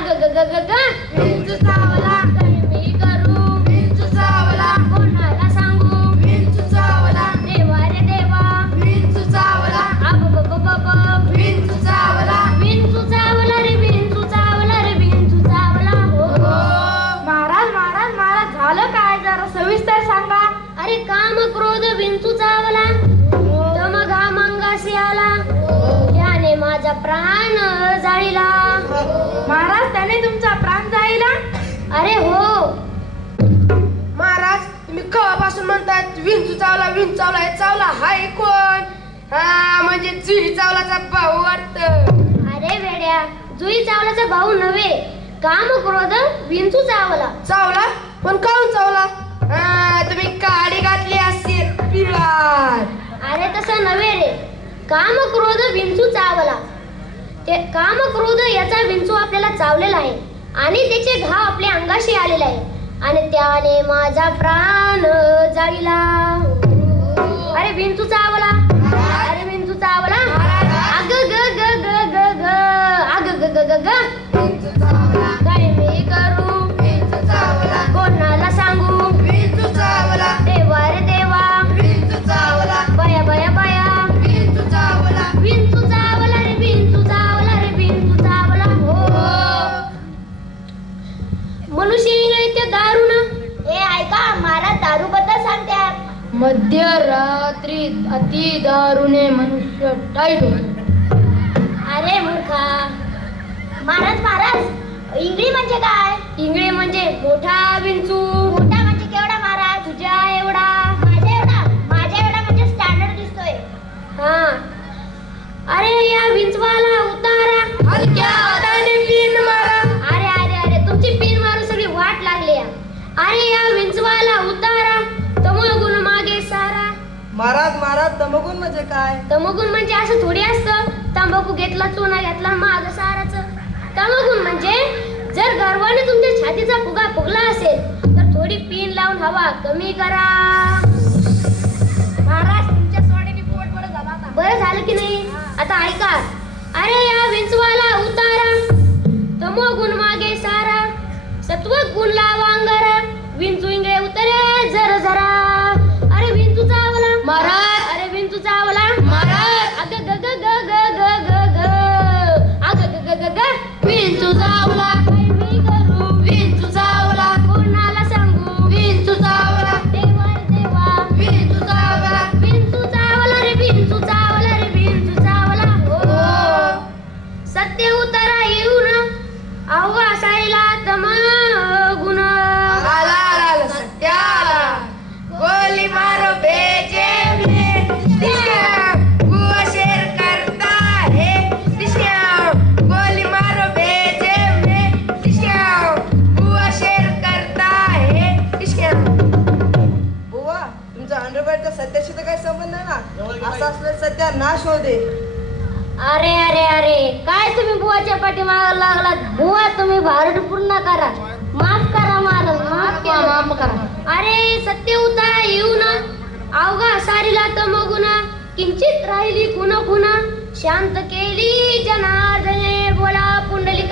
अग ग ग ग ग विंचू चावला काय मी करू विंचू चावला कोणाला सांगू विंचू चावला देवा रे देवा विंचू चावला अब ब ब ब ब विंचू चावला रे विंचू चावला रे विंचू चावला हो महाराज महाराज महाराज झालं काय जरा सविस्तर सांगा. अरे काम क्रोध विंचू चावला तम घाम अंगासी आला त्याने माझा प्राण जाळीला. महाराज त्याने तुमचा प्राण जाईला. अरे हो महाराज तुम्ही कवापासून म्हणतात विंचू चावला हे चावला हाय कोण? हा म्हणजे जुई चावलाचा भाऊ वाटत. अरे वेड्या जुई चावलाचा भाऊ नव्हे काम क्रोध विंचू चावला. चावला पण काऊन चावला? तुम्ही काडी घातली असेल पिळार. अरे तसं नव्हे रे काम क्रोध विंचू चावला. ते काम क्रोध याचा विंचू आपल्याला चावलेला आहे आणि त्याचे घाव आपल्या अंगाशी आलेला आहे आणि त्याने माझा प्राण जाळीला. अरे विंचू चावला अरे विंचू चावला अग ग ग ग ग ग अग ग ग ग ग काय मी करू कोणाला सांगू विंचू चावला देवा रे देवा विंचू चावला बया बया बया विंचू चावला विंचू चावला रे विंचू चावला रे विंचू चावला हो मनुष्य इंगळीत दारुण. हे ऐका महाराज दारू बद्दल सांगतात. मध्यरात्री अति दारुने मनुष्य टाईट होतो. अरे मूर्खा महाराज महाराज इंगळी म्हणजे काय? इंगळे म्हणजे मोठा विंचू. मोठा म्हणजे केवढा महाराज? तुझ्या एवढा. माझ्या एवढा म्हणजे स्टँडर्ड दिसतोय. हा अरे या विंचवाला उतारा. हलक्या हाताने पिन मारा. अरे अरे अरे तुमची पिन मारून सगळी वाट लागली आहे. अरे या विंचवाला उतारा तमोगुण मागे सारा. महाराज तमगुण म्हणजे काय? तमोगुण म्हणजे असं थोडी असतं तंबाखू घेतला चुना घेतला माग साराचं. तमोगुण म्हणजे जर गर्वाने तुमच्या छातीचा फुगा फुगला असेल तर थोडी पिन लावून हवा कमी करा. महाराज तुमच्या सोड्याने पोट बरं झाला आता. बरं झालं की नाही? आता ऐका. अरे या विंचवाला उतारा तमोगुण मागे सारा सत्व गुण लावा अंगारा विंचू इंगळे उतरे जरा जरा. अरे विंचू चावला महाराज. अरे विंचू चावला महाराज. अग ग ग ग ग ग ग ग अग ग ग ग ग विंचू चावला काय मी करू विंचू चावला कोणाला सांगू विंचू चावला देवा रे देवा विंचू चावला विंचू चावला रे विंचू चावला रे विंचू चावला हो सत्य उतारा येऊन अवघा साईला तम गुण. आला सत्याला गोली मारो बेजे बुआ शेर करता है गोली मारो बेजे बुआ शेर करता है. बुवा तुमचा अंडरवर्ल्डचा सत्याशी तर काही संबंध नाही ना. असं असलं सत्या नाश होऊ दे. अरे अरे अरे काय तुम्ही बुवाच्या पाठीमागे लागलात. बुवा तुम्ही भारत पूर्ण करा. माफ करा महाराज माफ करा. अरे सत्य उतारा येऊन अवघा सारीला तमगुण किंचित राहिली खुन खुन शांत केली जनार्दने बोला पुंडलिक